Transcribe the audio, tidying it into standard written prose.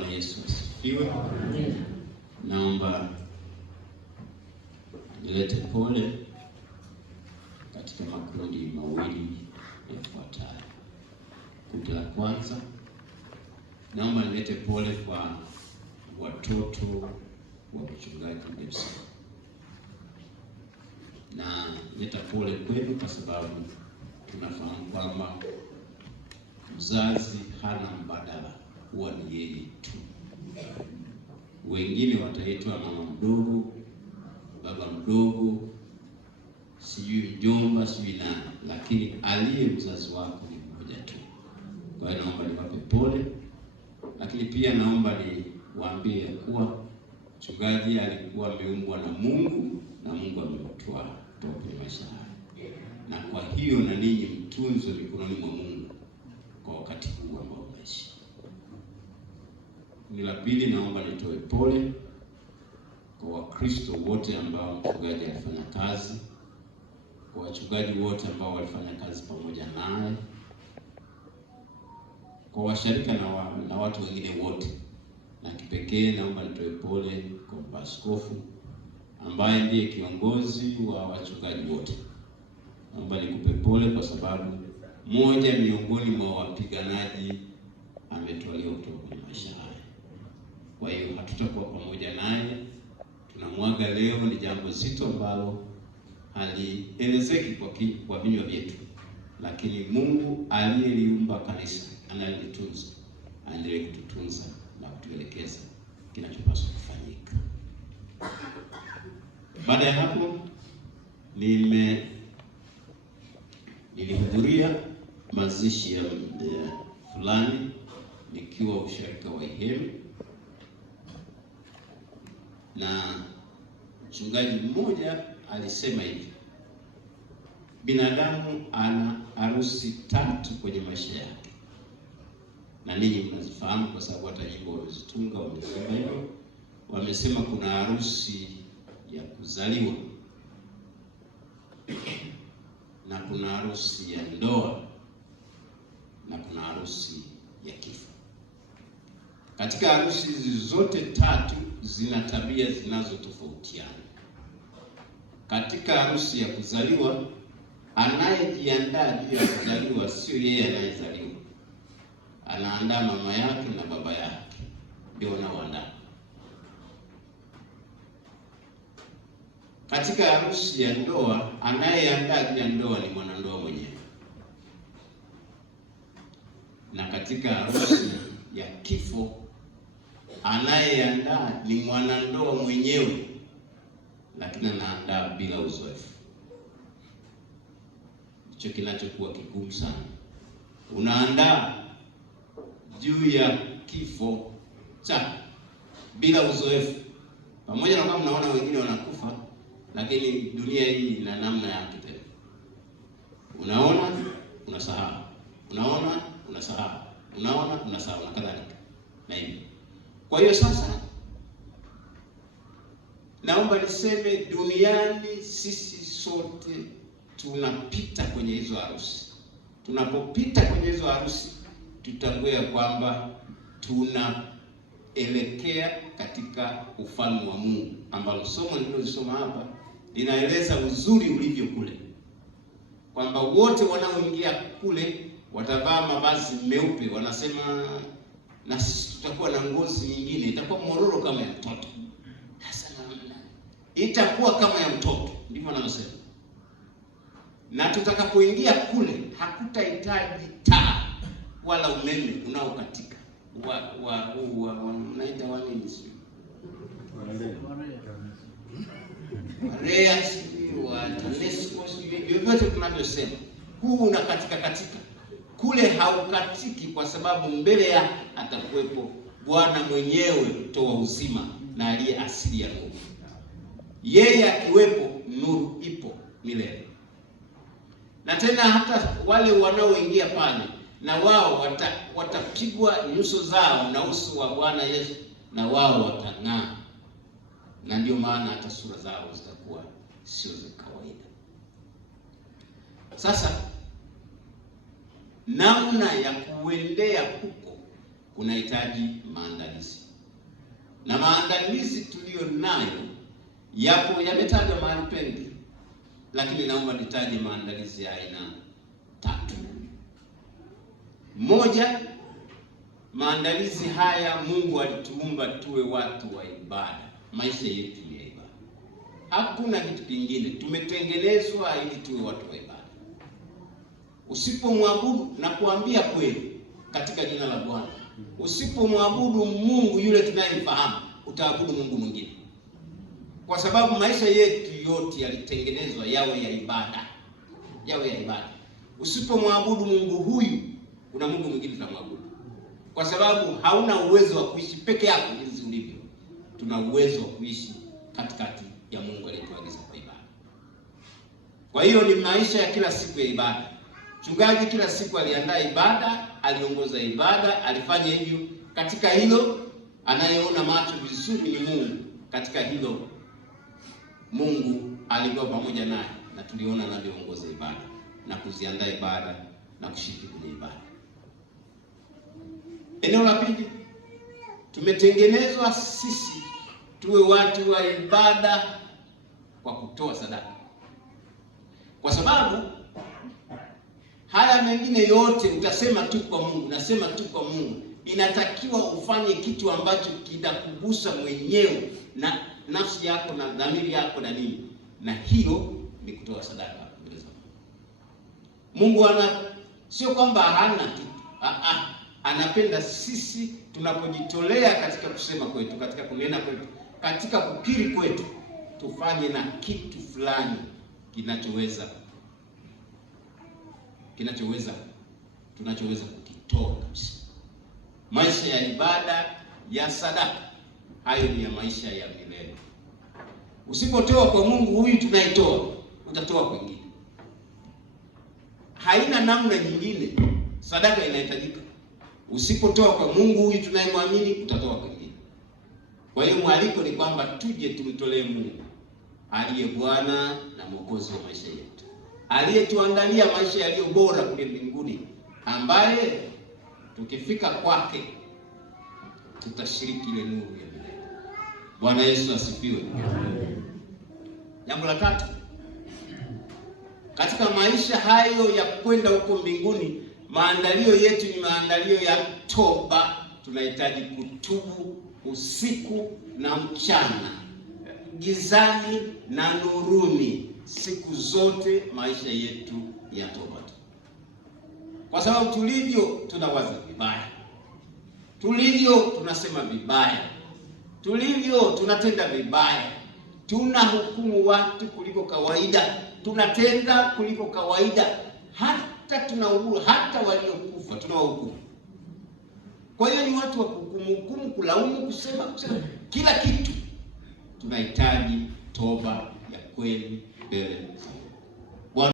Bwana Yesu asifiwe. Naomba nilete pole katika makundi mawili yafuatayo. Kundi la kwanza, naomba nilete pole kwa watoto wa mchungaji Debson. Na nileta pole kwenu kwa sababu tunafahamu kwamba mzazi hana mbadala, huwa ni yeye tu. Wengine wataitwa mama mdogo, baba mdogo, sijui mjomba, sijui nani, lakini aliye mzazi wako ni mmoja tu. Kwa hiyo naomba niwape pole, lakini pia naomba niwaambie kuwa mchungaji alikuwa ameumbwa na Mungu na Mungu amemtoa kutoka kwenye maisha haya. Na kwa hiyo na ninyi mtunzwe mikononi mwa Mungu kwa wakati huu ambao unaishi. Ni la pili, naomba nitoe pole kwa Wakristo wote ambao mchungaji alifanya kazi, kwa wachungaji wote ambao walifanya kazi pamoja naye, kwa washarika na watu wengine wote. Na kipekee naomba nitoe pole kwa askofu ambaye ndiye kiongozi wa wachungaji wote. Naomba nikupe pole kwa sababu mmoja miongoni mwa wapiganaji ametolewa kutoka kwenye maisha haya. Kwa hiyo hatutakuwa pamoja naye. Tunamwaga leo, ni jambo zito ambalo halielezeki kwa vinywa vyetu, lakini Mungu aliyeliumba kanisa anayelitunza aendelee kututunza na kutuelekeza kinachopaswa kufanyika. Baada ya hapo, nilihudhuria mazishi ya fulani nikiwa usharika wa Ihemi, na mchungaji mmoja alisema hivi: binadamu ana harusi 3 kwenye maisha yake, na ninyi mnazifahamu kwa sababu hata nyimbo wamezitunga, wamesema hivyo. Wamesema kuna harusi ya kuzaliwa na kuna harusi ya ndoa na kuna harusi ya kifo. Katika harusi hizi zote 3 zina tabia zinazotofautiana. Katika harusi ya kuzaliwa, anayejiandaa juu ya kuzaliwa sio yeye anayezaliwa, anaandaa mama yake na baba yake, ndio wanaoandaa. Katika harusi ya ndoa, anayeandaa juu ya ndoa ni mwanandoa mwenyewe, na katika harusi ya kifo anayeandaa ni mwanandoa mwenyewe, lakini anaandaa bila uzoefu. Hicho kinachokuwa kigumu sana. Unaandaa juu ya kifo cha bila uzoefu, pamoja na kwamba mnaona wengine wanakufa, lakini dunia hii ina namna yake tena. Unaona unasahau, unaona unasahau, unaona unasahau, na kadhalika na hivi. Kwa hiyo sasa naomba niseme, duniani sisi sote tunapita kwenye hizo harusi. Tunapopita kwenye hizo harusi, tutambue kwamba tunaelekea katika ufalme wa Mungu, ambalo somo nililosoma hapa linaeleza uzuri ulivyo kule, kwamba wote wanaoingia kule watavaa mavazi meupe. Wanasema na sisi tutakuwa na ngozi nyingine, itakuwa mororo kama ya mtoto. Sasa itakuwa kama ya mtoto, ndivyo wanasema. Na tutakapoingia kule, hakutahitaji taa wala umeme unaokatika unaita wanini, Maria wa TANESCO, vyovyote tunavyosema, huu unakatika katika. Kule haukatiki kwa sababu mbele yake atakuwepo Bwana mwenyewe, mtoa uzima na aliye asili ya nuru. Yeye akiwepo, nuru ipo milele. Na tena hata wale wanaoingia pale, na wao watapigwa nyuso zao na uso wa Bwana Yesu, na wao watang'aa. Na ndio maana hata sura zao zitakuwa sio za kawaida. Sasa namna ya kuendea huko kunahitaji maandalizi, na maandalizi tuliyo nayo yapo yametajwa mahali pengi, lakini naomba nitaje maandalizi ya aina 3. Moja, maandalizi haya, Mungu alituumba tuwe watu wa ibada. Maisha yetu ni ya ibada, hakuna kitu kingine. Tumetengenezwa ili tuwe watu wa ibada. Usipomwabudu, na kuambia kweli katika jina la Bwana, usipomwabudu Mungu yule tunayemfahamu, utaabudu Mungu mwingine, kwa sababu maisha yetu yote yalitengenezwa yawe ya ibada, yawe ya ibada. Usipomwabudu Mungu huyu, kuna Mungu mwingine utamwabudu, kwa sababu hauna uwezo wa kuishi peke yako jinsi ulivyo. Tuna uwezo wa kuishi katikati ya Mungu aliyetuagiza kwa ibada. Kwa hiyo ni maisha ya kila siku ya ibada. Mchungaji kila siku aliandaa ibada, aliongoza ibada, alifanya hivyo. Katika hilo anayeona macho vizuri ni Mungu. Katika hilo Mungu alikuwa pamoja naye, na tuliona anavyoongoza ibada na kuziandaa ibada na kushiriki kwenye ibada. Eneo la pili, tumetengenezwa sisi tuwe watu wa ibada kwa kutoa sadaka, kwa sababu haya mengine yote utasema tu kwa Mungu, nasema tu kwa Mungu. Inatakiwa ufanye kitu ambacho kitakugusa mwenyewe na nafsi yako na dhamiri yako na nini, na hiyo ni kutoa sadaka mbele za Mungu. Mungu sio kwamba hana kitu, anapenda sisi tunapojitolea katika kusema kwetu, katika kunena kwetu, katika kukiri kwetu, tufanye na kitu fulani tunachoweza kukitoa kabisa. Maisha ya ibada ya sadaka, hayo ni ya maisha ya milele. Usipotoa kwa Mungu huyu tunayetoa, utatoa kwingine. Haina namna nyingine, sadaka inahitajika. Usipotoa kwa Mungu huyu tunayemwamini, utatoa kwingine. Kwa hiyo mwaliko ni kwamba tuje tumtolee Mungu aliye Bwana na Mwokozi wa maisha yetu, aliyetuandalia maisha yaliyo bora kule mbinguni, ambaye tukifika kwake tutashiriki ile nuru ya milele. Bwana Yesu asifiwe. Jambo la 3, katika maisha hayo ya kwenda huko mbinguni, maandalio yetu ni maandalio ya toba. Tunahitaji kutubu usiku na mchana, gizani na nuruni, siku zote maisha yetu ya toba tu. Kwa sababu tulivyo tunawaza vibaya, tulivyo tunasema vibaya, tulivyo tunatenda vibaya, tunahukumu watu kuliko kawaida, tunatenda kuliko kawaida, hata tunaugua, hata waliokufa tunawahukumu. Kwa hiyo ni watu wa kuhukumu, kulaumu, kusema kila kitu. Tunahitaji toba ya kweli mbele za